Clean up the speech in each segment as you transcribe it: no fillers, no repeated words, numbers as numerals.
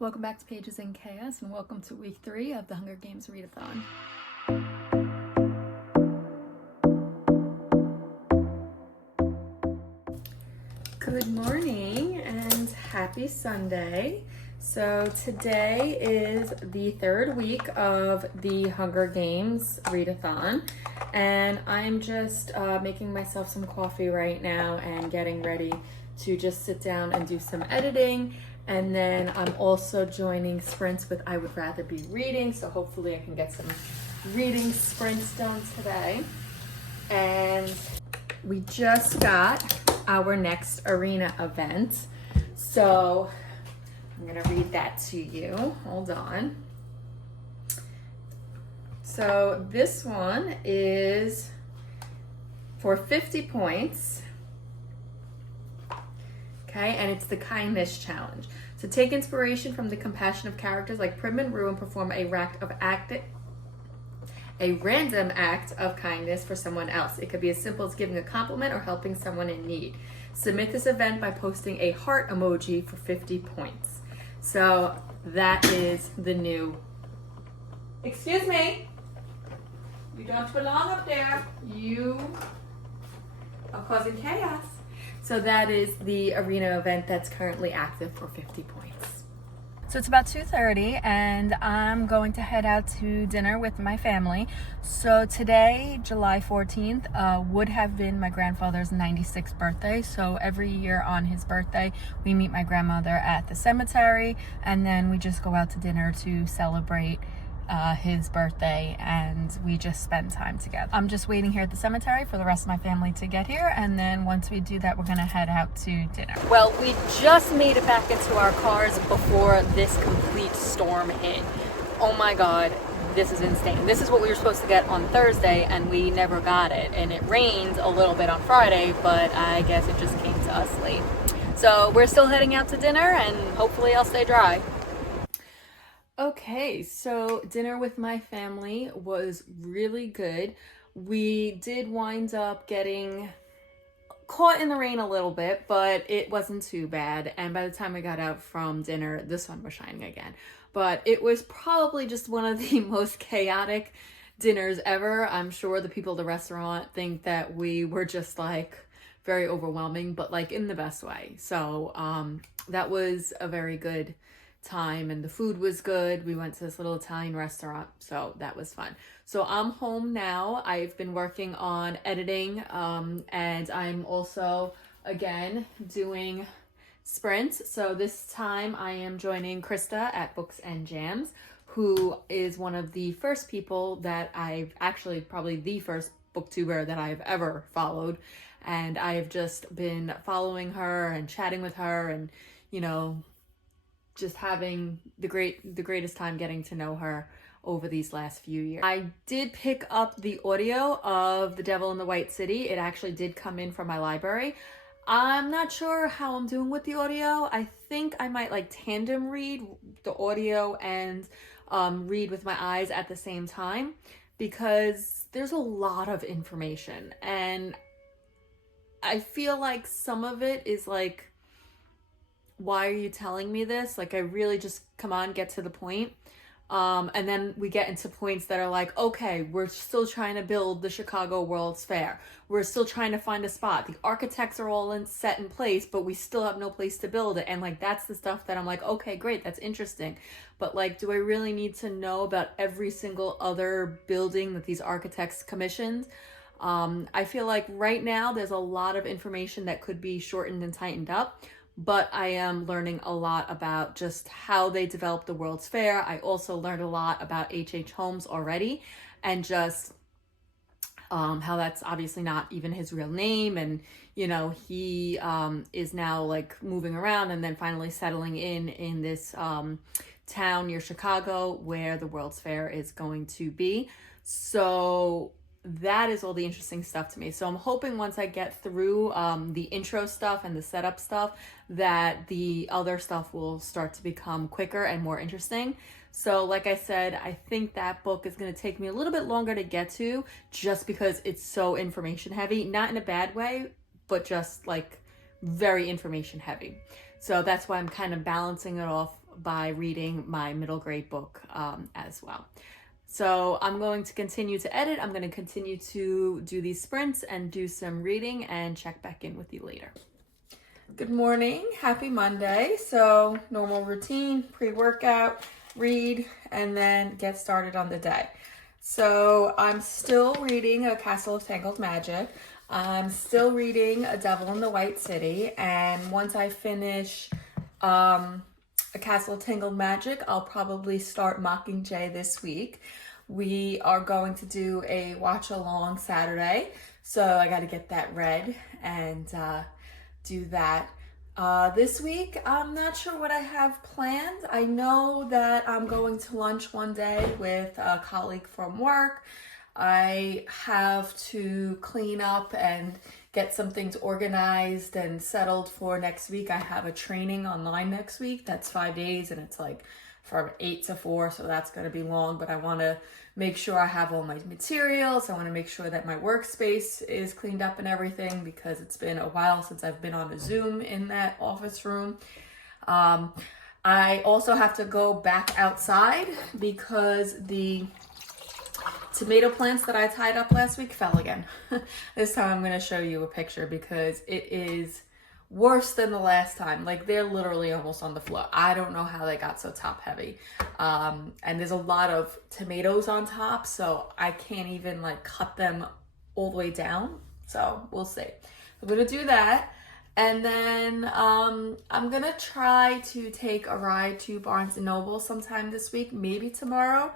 Welcome back to Pages in Chaos and welcome to week 3 of the Hunger Games read-a-thon. Good morning and happy Sunday. So today is the third week of the Hunger Games read-a-thon, and I'm just making myself some coffee right now and getting ready to just sit down and do some editing. And then I'm also joining sprints with I Would Rather Be Reading, so hopefully I can get some reading sprints done today. And we just got our next arena event, so I'm gonna read that to you. Hold on. So this one is for 50 points. Okay, and it's the kindness challenge. So take inspiration from the compassion of characters like Prim and Rue and perform a random act of kindness for someone else. It could be as simple as giving a compliment or helping someone in need. Submit this event by posting a heart emoji for 50 points. So that is the new... Excuse me. You don't belong up there. You are causing chaos. So that is the arena event that's currently active for 50 points. So it's about 2:30 and I'm going to head out to dinner with my family. So today, July 14th, would have been my grandfather's 96th birthday. So every year on his birthday, we meet my grandmother at the cemetery and then we just go out to dinner to celebrate his birthday, and we just spend time together. I'm just waiting here at the cemetery for the rest of my family to get here, and then once we do that, we're gonna head out to dinner. Well, we just made it back into our cars before this complete storm hit. Oh my God, this is insane. This is what we were supposed to get on Thursday, and we never got it. And it rained a little bit on Friday, but I guess it just came to us late. So we're still heading out to dinner, and hopefully I'll stay dry. Okay, so dinner with my family was really good. We did wind up getting caught in the rain a little bit, but it wasn't too bad. And by the time we got out from dinner, the sun was shining again. But it was probably just one of the most chaotic dinners ever. I'm sure the people at the restaurant think that we were just like very overwhelming, but like in the best way. So that was a very good time, and the food was good. We went to this little Italian restaurant, so that was fun. So I'm home now. I've been working on editing, and I'm also again doing sprints. So this time I am joining Krista at Books and Jams, who is one of the first people that I've actually probably the first booktuber that I've ever followed, and I've just been following her and chatting with her, and you know, just having the greatest time getting to know her over these last few years. I did pick up the audio of The Devil in the White City. It actually did come in from my library. I'm not sure how I'm doing with the audio. I think I might like tandem read the audio and read with my eyes at the same time, because there's a lot of information and I feel like some of it is like, why are you telling me this? Like, I really just, come on, get to the point. And then we get into points that are like, okay, we're still trying to build the Chicago World's Fair. We're still trying to find a spot. The architects are all set in place, but we still have no place to build it. And like, that's the stuff that I'm like, okay, great, that's interesting. But like, do I really need to know about every single other building that these architects commissioned? I feel like right now there's a lot of information that could be shortened and tightened up. But I am learning a lot about just how they developed the World's Fair. I also learned a lot about H.H. Holmes already, and just how that's obviously not even his real name. And, you know, he is now like moving around and then finally settling in this town near Chicago where the World's Fair is going to be. So that is all the interesting stuff to me. So I'm hoping once I get through the intro stuff and the setup stuff, that the other stuff will start to become quicker and more interesting. So like I said, I think that book is going to take me a little bit longer to get to, just because it's so information heavy, not in a bad way, but just like very information heavy. So that's why I'm kind of balancing it off by reading my middle grade book as well. So I'm going to continue to edit. I'm going to continue to do these sprints and do some reading and check back in with you later. Good morning. Happy Monday. So normal routine, pre-workout, read, and then get started on the day. So I'm still reading A Castle of Tangled Magic. I'm still reading A Devil in the White City. And once I finish A Castle of Tangled Magic, I'll probably start Mockingjay this week. We are going to do a watch along Saturday. So I got to get that read and do that. This week, I'm not sure what I have planned. I know that I'm going to lunch one day with a colleague from work. I have to clean up and get some things organized and settled for next week. I have a training online next week. That's 5 days and it's like from 8 to 4, so that's going to be long, but I want to make sure I have all my materials. I want to make sure that my workspace is cleaned up and everything because it's been a while since I've been on a Zoom in that office room. I also have to go back outside because the tomato plants that I tied up last week fell again. This time I'm going to show you a picture because it is worse than the last time. Like they're literally almost on the floor. I don't know how they got so top heavy. And there's a lot of tomatoes on top, so I can't even like cut them all the way down. So we'll see. I'm gonna do that. And then I'm gonna try to take a ride to Barnes & Noble sometime this week, maybe tomorrow.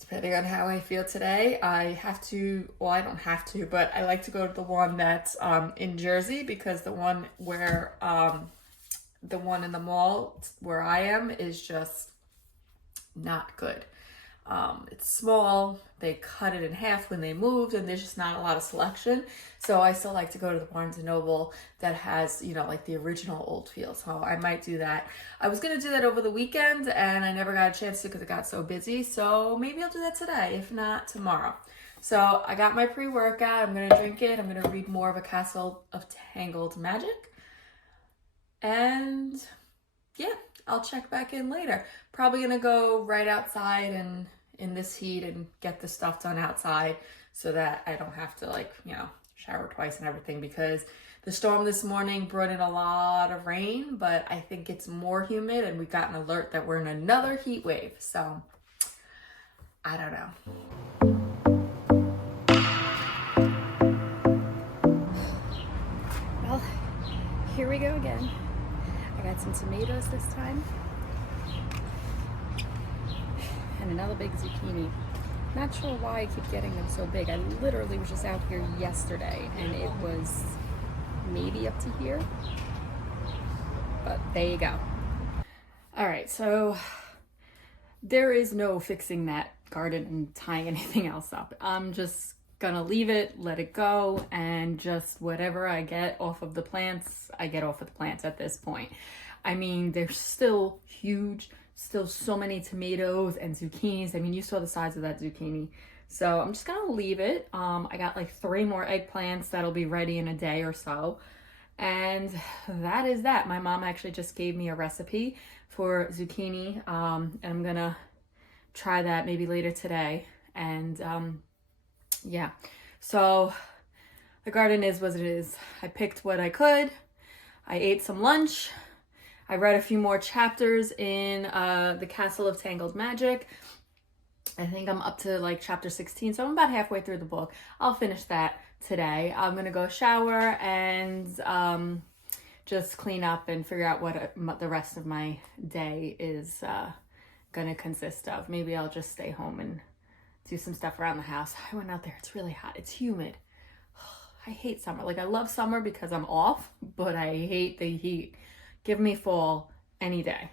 Depending on how I feel today. I have to, well, I don't have to, but I like to go to the one that's in Jersey because the one where, the one in the mall where I am is just not good. It's small, they cut it in half when they moved, and there's just not a lot of selection. So I still like to go to the Barnes & Noble that has, you know, like the original old feel. So I might do that. I was going to do that over the weekend and I never got a chance to because it got so busy. So maybe I'll do that today, if not tomorrow. So I got my pre-workout. I'm going to drink it. I'm going to read more of A Castle of Tangled Magic. And yeah, I'll check back in later. Probably going to go right outside and in this heat and get the stuff done outside so that I don't have to like, you know, shower twice and everything because the storm this morning brought in a lot of rain, but I think it's more humid and we got an alert that we're in another heat wave. So I don't know. Well, here we go again. I got some tomatoes this time. And another big zucchini. Not sure why I keep getting them so big. I literally was just out here yesterday and it was maybe up to here. But there you go. All right, so there is no fixing that garden and tying anything else up. I'm just gonna leave it, let it go, and just whatever I get off of the plants, I get off of the plants at this point. I mean, they're still huge. Still so many tomatoes and zucchinis. I mean, you saw the size of that zucchini. So I'm just gonna leave it. I got like 3 more eggplants that'll be ready in a day or so. And that is that. My mom actually just gave me a recipe for zucchini. And I'm gonna try that maybe later today. And yeah, so the garden is what it is. I picked what I could. I ate some lunch. I read a few more chapters in The Castle of Tangled Magic. I think I'm up to like chapter 16, so I'm about halfway through the book. I'll finish that today. I'm gonna go shower and just clean up and figure out what the rest of my day is gonna consist of. Maybe I'll just stay home and do some stuff around the house. I went out there, it's really hot, it's humid. I hate summer. Like I love summer because I'm off, but I hate the heat. Give me fall any day.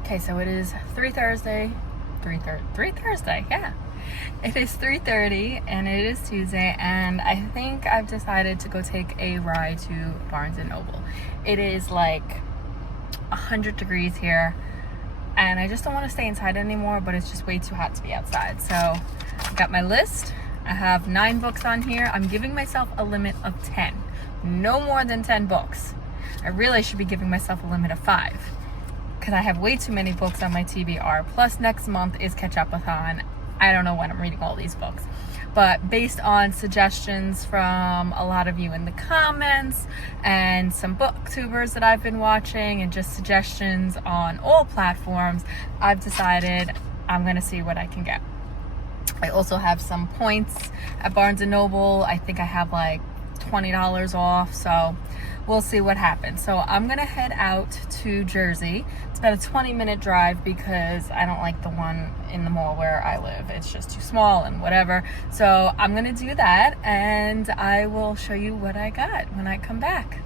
Okay, so it is 3 Thursday, yeah. It is 3:30 and it is Tuesday, and I think I've decided to go take a ride to Barnes & Noble. It is like 100 degrees here and I just don't want to stay inside anymore, but it's just way too hot to be outside. So I got my list. I have 9 books on here. I'm giving myself a limit of 10. No more than 10 books. I really should be giving myself a limit of 5 because I have way too many books on my TBR. Plus next month is catch-up-a-thon. I don't know when I'm reading all these books. But based on suggestions from a lot of you in the comments and some booktubers that I've been watching and just suggestions on all platforms, I've decided I'm going to see what I can get. I also have some points at Barnes & Noble. I think I have like $20 off, so we'll see what happens. So I'm gonna head out to Jersey. It's about a 20-minute drive because I don't like the one in the mall where I live. It's just too small and whatever. So I'm gonna do that, and I will show you what I got when I come back.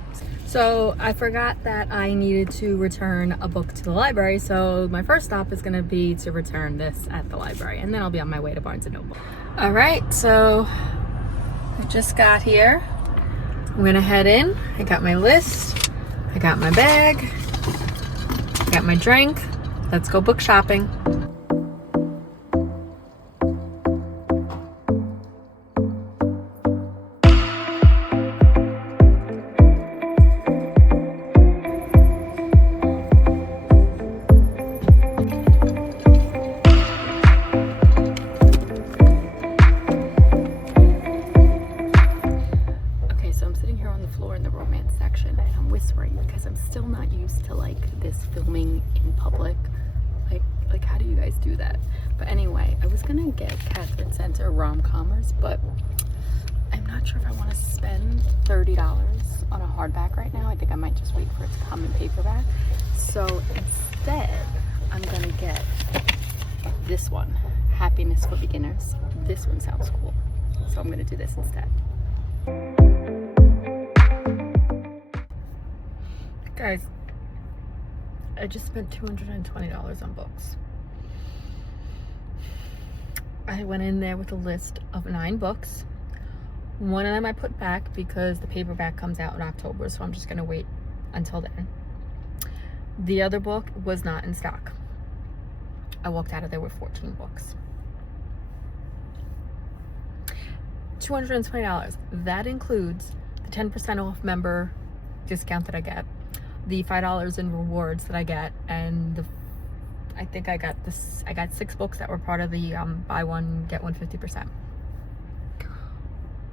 So I forgot that I needed to return a book to the library, so my first stop is gonna be to return this at the library, and then I'll be on my way to Barnes & Noble. All right, so I just got here. I'm gonna head in. I got my list, I got my bag, I got my drink. Let's go book shopping. Filming in public, like how do you guys do that? But anyway, I was gonna get Catherine Center rom-comers, but I'm not sure if I want to spend $30 on a hardback right now. I think I might just wait for it to come in paperback. So instead, I'm gonna get this one, Happiness for Beginners. This one sounds cool, so I'm gonna do this instead. Guys, I just spent $220 on books. I went in there with a list of 9 books. One of them I put back because the paperback comes out in October, so I'm just gonna wait until then. The other book was not in stock. I walked out of there with 14 books. $220. That includes the 10% off member discount that I get, the $5 in rewards that I get, and I think I got 6 books that were part of the buy one get one 50%.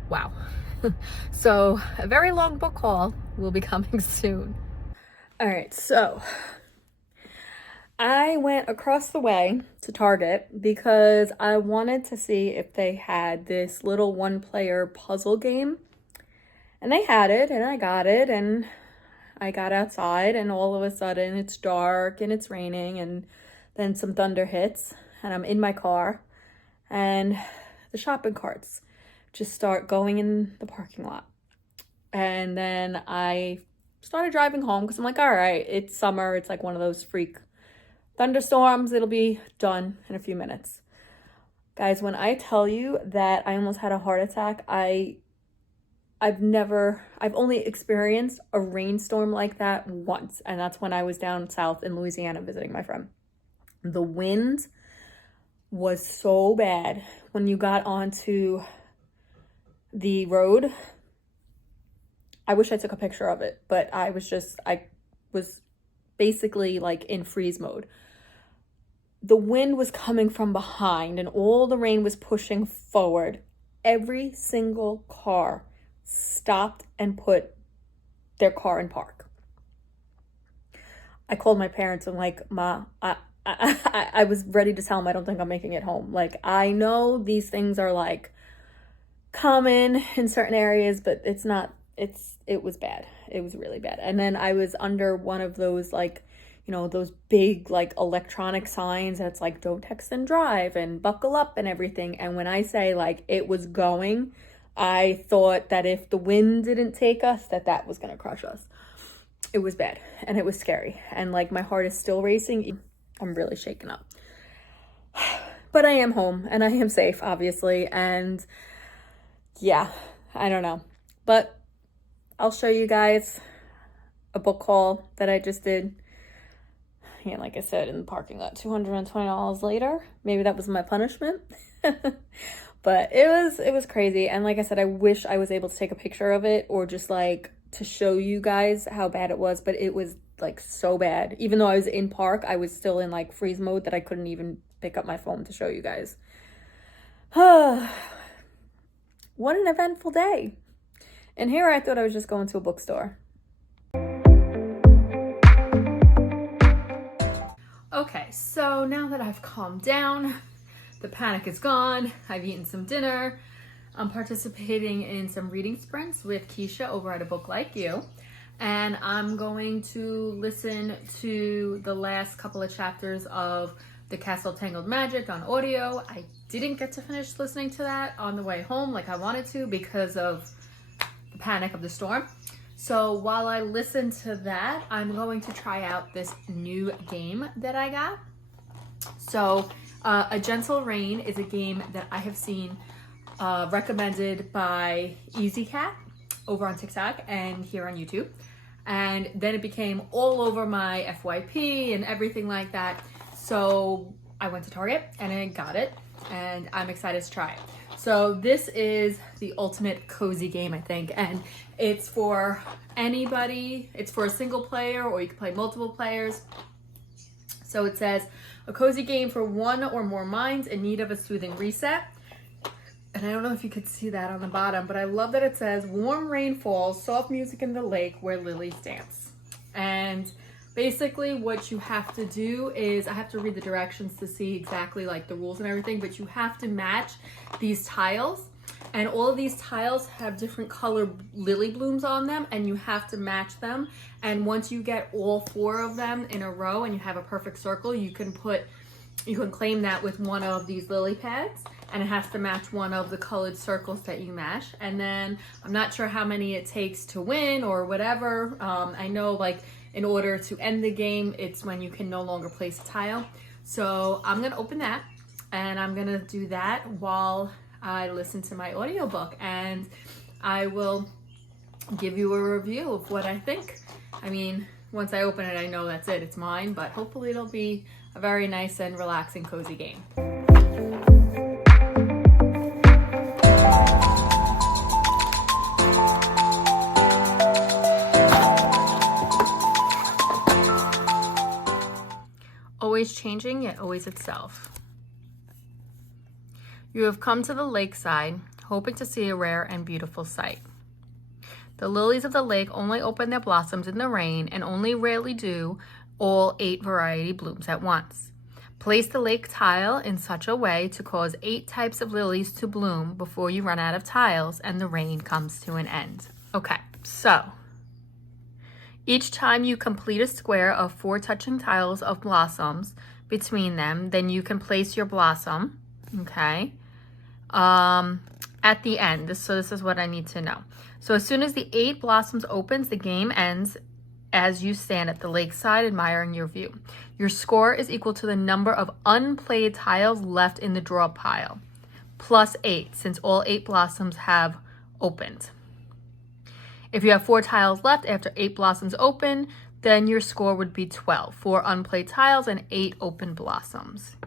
Wow. So a very long book haul will be coming soon. All right, so I went across the way to Target because I wanted to see if they had this little one-player puzzle game, and they had it, and I got it, and I got outside, and all of a sudden it's dark and it's raining, and then some thunder hits, and I'm in my car, and the shopping carts just start going in the parking lot. And then I started driving home because I'm like, all right, it's summer. It's like one of those freak thunderstorms. It'll be done in a few minutes. Guys, when I tell you that I almost had a heart attack, I've only experienced a rainstorm like that once, and that's when I was down south in Louisiana visiting my friend. The wind was so bad when you got onto the road. I wish I took a picture of it, but I was basically like in freeze mode. The wind was coming from behind and all the rain was pushing forward. Every single car stopped and put their car in park. I called my parents and like, Ma, I was ready to tell them I don't think I'm making it home. Like, I know these things are like common in certain areas, but it was bad. It was really bad. And then I was under one of those like, you know, those big like electronic signs that's like don't text and drive and buckle up and everything. And when I say like it was going, I thought that if the wind didn't take us, that was gonna crush us. It was bad and it was scary. And like my heart is still racing. I'm really shaken up. But I am home and I am safe, obviously. And yeah, I don't know. But I'll show you guys a book haul that I just did. Yeah, like I said, in the parking lot, $220 later. Maybe that was my punishment. But it was crazy. And like I said, I wish I was able to take a picture of it or just like to show you guys how bad it was. But it was like so bad. Even though I was in park, I was still in like freeze mode that I couldn't even pick up my phone to show you guys. What an eventful day. And here I thought I was just going to a bookstore. Okay, so now that I've calmed down, the panic is gone, I've eaten some dinner, I'm participating in some reading sprints with Keisha over at A Book Like You, and I'm going to listen to the last couple of chapters of The Castle Tangled Magic on audio. I didn't get to finish listening to that on the way home like I wanted to because of the panic of the storm. So while I listen to that, I'm going to try out this new game that I got. So A Gentle Rain is a game that I have seen recommended by Easy Cat over on TikTok and here on YouTube. And then it became all over my FYP and everything like that. So I went to Target and I got it, and I'm excited to try it. So this is the ultimate cozy game, I think, and it's for anybody. It's for a single player, or you can play multiple players. So it says, a cozy game for one or more minds in need of a soothing reset. And I don't know if you could see that on the bottom, but I love that it says, warm rain falls, soft music in the lake where lilies dance. And basically what you have to do is, I have to read the directions to see exactly like the rules and everything, but you have to match these tiles, and all of these tiles have different color lily blooms on them, and you have to match them. And once you get all 4 of them in a row and you have a perfect circle, you can claim that with one of these lily pads, and it has to match one of the colored circles that you match. And then I'm not sure how many it takes to win or whatever. I know like in order to end the game, it's when you can no longer place a tile. So I'm gonna open that, and I'm gonna do that while I listen to my audiobook, and I will give you a review of what I think. I mean, once I open it, I know that's it, it's mine, but hopefully it'll be a very nice and relaxing, cozy game. Always changing, yet always itself. You have come to the lakeside, hoping to see a rare and beautiful sight. The lilies of the lake only open their blossoms in the rain, and only rarely do all 8 variety blooms at once. Place the lake tile in such a way to cause 8 types of lilies to bloom before you run out of tiles and the rain comes to an end. Okay, so each time you complete a square of 4 touching tiles of blossoms between them, then you can place your blossom, okay, at the end. So this is what I need to know. So as soon as the 8 blossoms opens, the game ends as you stand at the lakeside admiring your view. Your score is equal to the number of unplayed tiles left in the draw pile, plus 8, since all 8 blossoms have opened. If you have 4 tiles left after 8 blossoms open, then your score would be 12, 4 unplayed tiles and 8 open blossoms.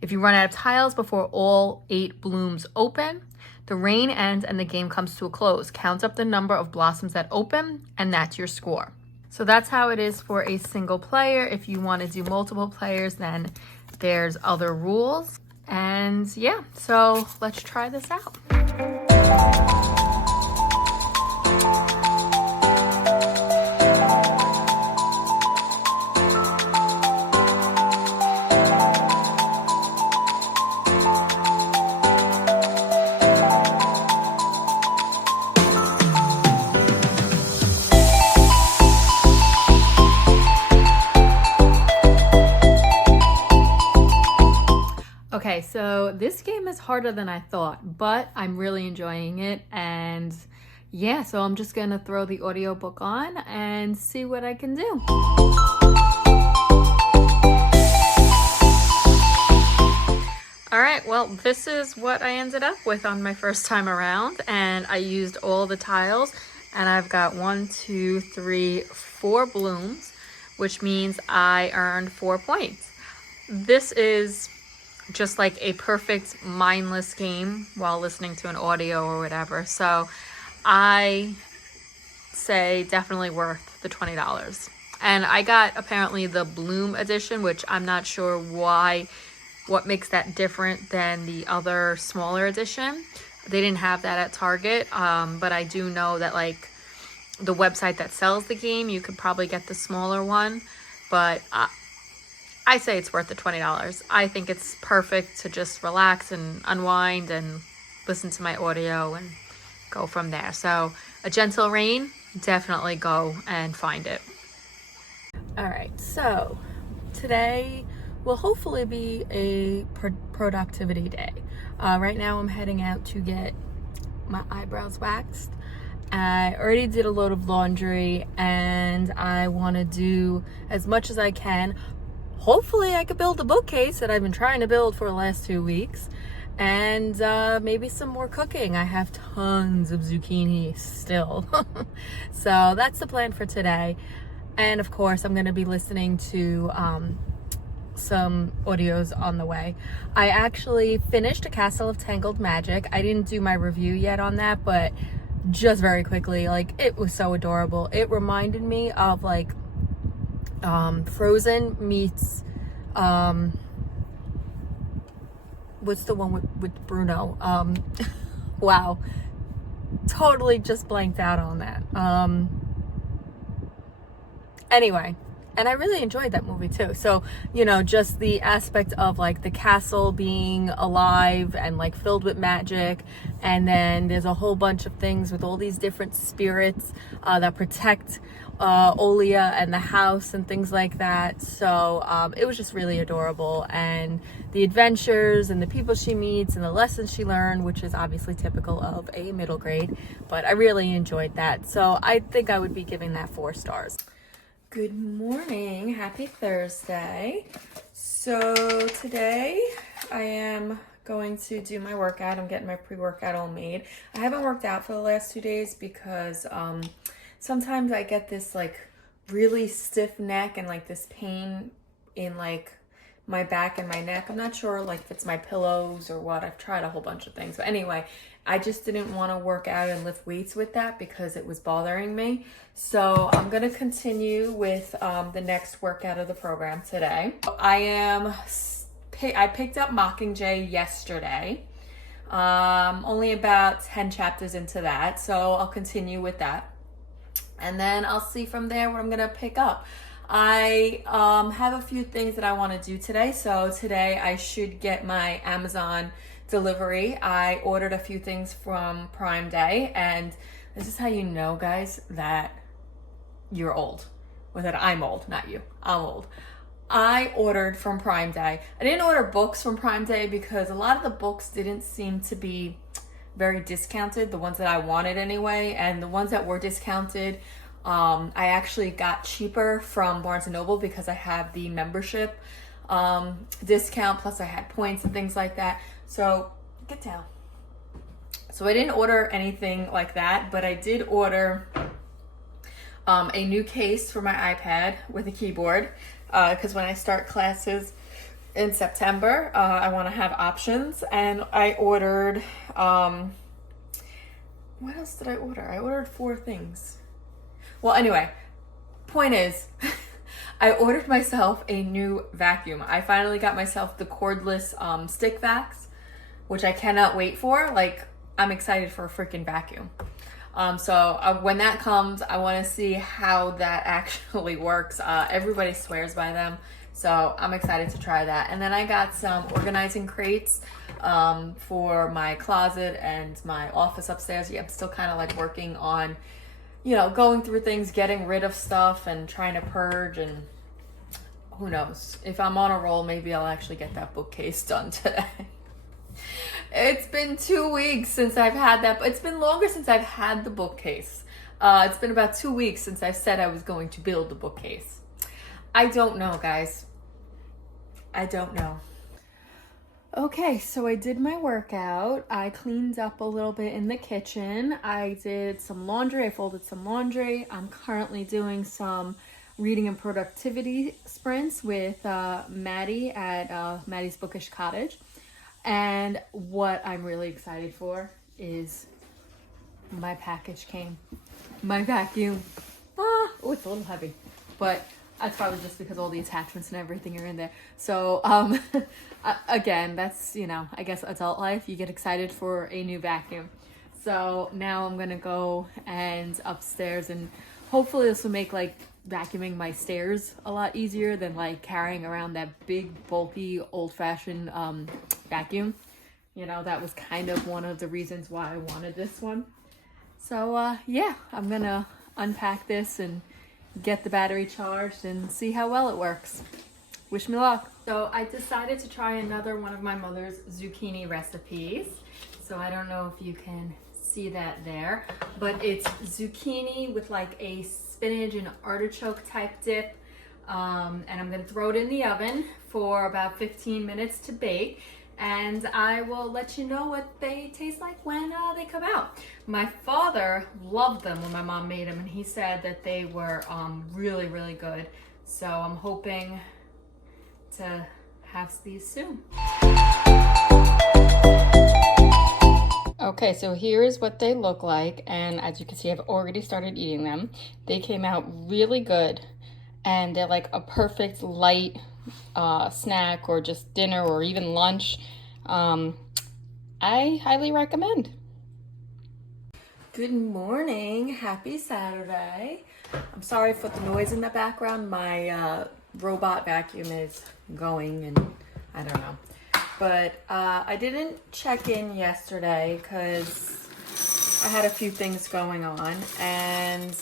If you run out of tiles before all 8 blooms open, the rain ends and the game comes to a close. Count up the number of blossoms that open, and that's your score. So that's how it is for a single player. If you want to do multiple players, then there's other rules. And yeah, so let's try this out. Okay, so this game is harder than I thought, but I'm really enjoying it. And yeah, so I'm just gonna throw the audiobook on and see what I can do. All right, well, this is what I ended up with on my first time around, and I used all the tiles, and I've got 1, 2, 3, 4 blooms, which means I earned 4 points. This is just like a perfect mindless game while listening to an audio or whatever. So I say definitely worth the $20. And I got apparently the Bloom edition, which I'm not sure what makes that different than the other smaller edition. They didn't have that at Target, but I do know that like the website that sells the game, you could probably get the smaller one. But I say it's worth the $20. I think it's perfect to just relax and unwind and listen to my audio and go from there. So A Gentle Rain, definitely go and find it. All right, so today will hopefully be a productivity day. Right now I'm heading out to get my eyebrows waxed. I already did a load of laundry and I want to do as much as I can. Hopefully I could build a bookcase that I've been trying to build for the last 2 weeks, and maybe some more cooking. I have tons of zucchini still. So that's the plan for today. And of course I'm going to be listening to some audios on the way. I actually finished A Castle of Tangled Magic. I didn't do my review yet on that, but just very quickly, like, it was so adorable. It reminded me of like Frozen meets what's the one with Bruno? Wow, totally just blanked out on that. Anyway, and I really enjoyed that movie too. So, you know, just the aspect of like the castle being alive and like filled with magic, and then there's a whole bunch of things with all these different spirits that protect Olia and the house and things like that. So it was just really adorable, and the adventures and the people she meets and the lessons she learned, which is obviously typical of a middle grade, but I really enjoyed that. So I think I would be giving that 4 stars. Good morning, happy Thursday. So today I am going to do my workout. I'm getting my pre-workout all made. I haven't worked out for the last 2 days because sometimes I get this like really stiff neck and like this pain in like my back and my neck. I'm not sure like if it's my pillows or what. I've tried a whole bunch of things, but anyway, I just didn't want to work out and lift weights with that because it was bothering me. So I'm going to continue with the next workout of the program today. I picked up Mockingjay yesterday. Only about 10 chapters into that, so I'll continue with that. And then I'll see from there what I'm going to pick up. I have a few things that I want to do today. So today I should get my Amazon delivery. I ordered a few things from Prime Day, and this is how you know, guys, that you're old, or that I'm old, not you. I'm old. I ordered from Prime Day. I didn't order books from Prime Day because a lot of the books didn't seem to be very discounted, the ones that I wanted anyway, and the ones that were discounted, I actually got cheaper from Barnes & Noble because I have the membership discount, plus I had points and things like that. So get down. So I didn't order anything like that, but I did order a new case for my iPad with a keyboard, because when I start classes in September, I want to have options. And I ordered, what else did I order? I ordered 4 things. Well, anyway, point is, I ordered myself a new vacuum. I finally got myself the cordless stick vacs, which I cannot wait for. Like, I'm excited for a freaking vacuum. So when that comes, I want to see how that actually works. Everybody swears by them, so I'm excited to try that. And then I got some organizing crates for my closet and my office upstairs. Yeah, I'm still kind of like working on, you know, going through things, getting rid of stuff and trying to purge, and who knows. If I'm on a roll, maybe I'll actually get that bookcase done today. It's been 2 weeks since I've had that. It's been longer since I've had the bookcase. It's been about 2 weeks since I said I was going to build the bookcase. I don't know, guys. I don't know. Okay, so I did my workout. I cleaned up a little bit in the kitchen. I did some laundry. I folded some laundry. I'm currently doing some reading and productivity sprints with Maddie at Maddie's Bookish Cottage. And what I'm really excited for is my package came. My vacuum. Oh, it's a little heavy. but that's probably just because all the attachments and everything are in there. So again, that's, you know, I guess adult life. You get excited for a new vacuum. So now I'm gonna go and upstairs, and hopefully this will make like vacuuming my stairs a lot easier than like carrying around that big bulky old-fashioned vacuum. You know, that was kind of one of the reasons why I wanted this one. So yeah, I'm gonna unpack this and get the battery charged and see how well it works. Wish me luck. So I decided to try another one of my mother's zucchini recipes. So I don't know if you can see that there, but it's zucchini with like a spinach and artichoke type dip. And I'm gonna throw it in the oven for about 15 minutes to bake. And I will let you know what they taste like when they come out. My father loved them when my mom made them, and he said that they were really, really good. So I'm hoping to have these soon. Okay, so here's what they look like, and as you can see, I've already started eating them. They came out really good, and they're like a perfect light snack or just dinner or even lunch. I highly recommend. Good morning, happy Saturday. I'm sorry for the noise in the background. My robot vacuum is going, and I don't know. But I didn't check in yesterday because I had a few things going on, and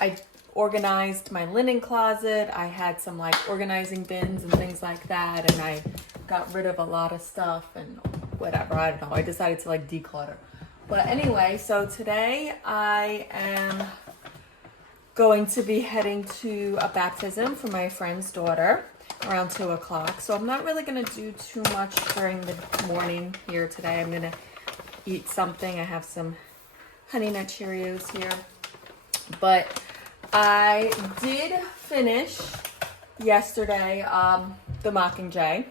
I organized my linen closet. I had some like organizing bins and things like that, and I got rid of a lot of stuff and whatever. I don't know. I decided to like declutter. But anyway, so today I am going to be heading to a baptism for my friend's daughter around 2 o'clock. So I'm not really going to do too much during the morning here today. I'm going to eat something. I have some Honey Nut Cheerios here. But I did finish yesterday the Mockingjay,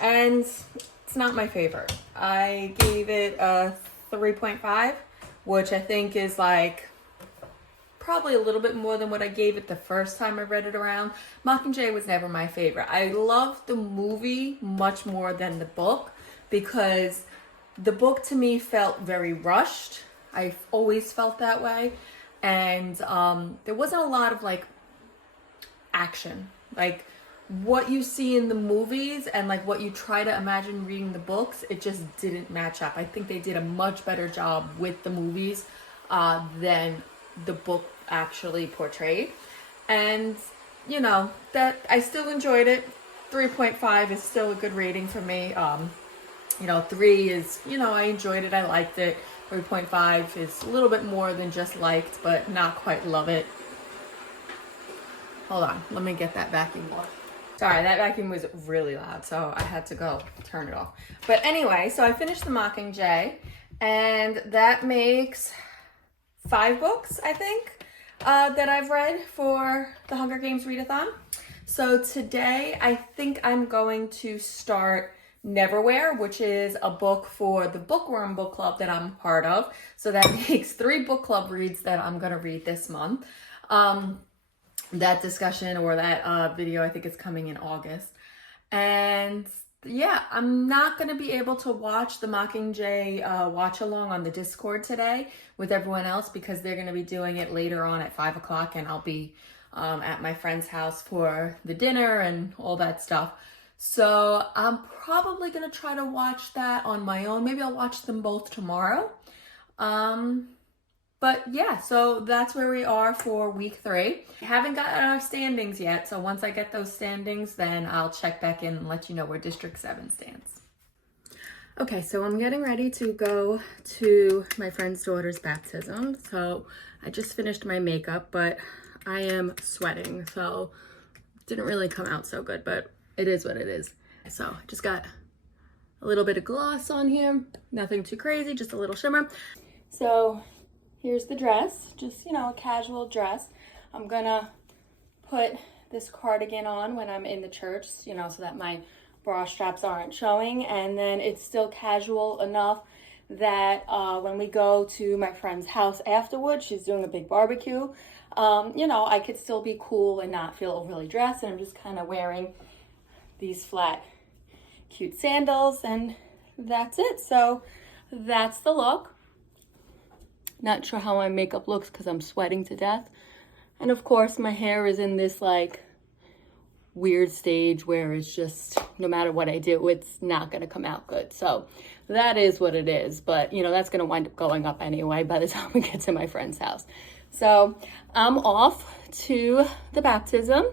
and it's not my favorite. I gave it a 3.5, which I think is like probably a little bit more than what I gave it the first time I read it around. Mockingjay was never my favorite. I loved the movie much more than the book because the book to me felt very rushed. I've always felt that way. And there wasn't a lot of like action. Like what you see in the movies and like what you try to imagine reading the books, it just didn't match up. I think they did a much better job with the movies than the book actually portrayed. And you know, that I still enjoyed it. 3.5 is still a good rating for me. You know, 3 is, you know, I enjoyed it, I liked it. 3.5 is a little bit more than just liked, but not quite love it. Hold on, let me get that vacuum off. Sorry, that vacuum was really loud, so I had to go turn it off. But anyway, so I finished the Mockingjay, and that makes 5 books, I think, that I've read for the Hunger Games read-a-thon. So today, I think I'm going to start Neverwhere, which is a book for the Bookworm book club that I'm part of. So that makes 3 book club reads that I'm going to read this month. That discussion or that video, I think is coming in August. And yeah, I'm not going to be able to watch the Mockingjay watch along on the Discord today with everyone else because they're going to be doing it later on at 5 o'clock, and I'll be at my friend's house for the dinner and all that stuff. So I'm probably going to try to watch that on my own. Maybe I'll watch them both tomorrow. But yeah, so that's where we are for week 3. Haven't gotten our standings yet, so once I get those standings, then I'll check back in and let you know where District 7 stands. Okay, so I'm getting ready to go to my friend's daughter's baptism. So I just finished my makeup, but I am sweating, so it didn't really come out so good, but it is what it is. So I just got a little bit of gloss on here, nothing too crazy, just a little shimmer. So here's the dress, just, you know, a casual dress. I'm gonna put this cardigan on when I'm in the church, you know, so that my bra straps aren't showing, and then it's still casual enough that when we go to my friend's house afterwards, she's doing a big barbecue, you know, I could still be cool and not feel overly dressed, and I'm just kind of wearing these flat, cute sandals, and that's it. So that's the look. Not sure how my makeup looks because I'm sweating to death. And of course, my hair is in this like weird stage where it's just, no matter what I do, it's not going to come out good. So that is what it is. But, you know, that's going to wind up going up anyway by the time we get to my friend's house. So I'm off to the baptism,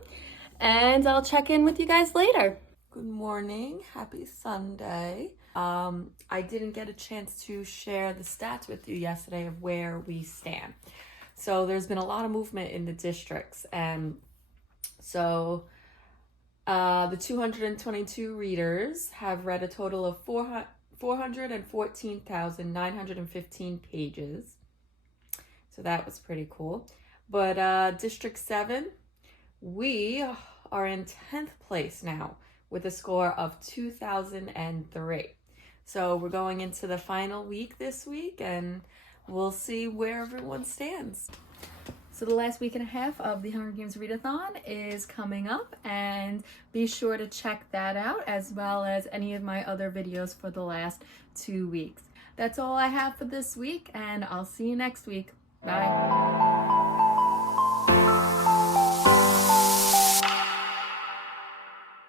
and I'll check in with you guys later. Good morning. Happy Sunday. I didn't get a chance to share the stats with you yesterday of where we stand. So there's been a lot of movement in the districts, and so the 222 readers have read a total of 414,915 pages. So that was pretty cool. But District 7, we are in 10th place now with a score of 2,003. So we're going into the final week this week, and we'll see where everyone stands. So the last week and a half of the Hunger Games read-a-thon is coming up, and be sure to check that out as well as any of my other videos for the last 2 weeks. That's all I have for this week, and I'll see you next week. Bye.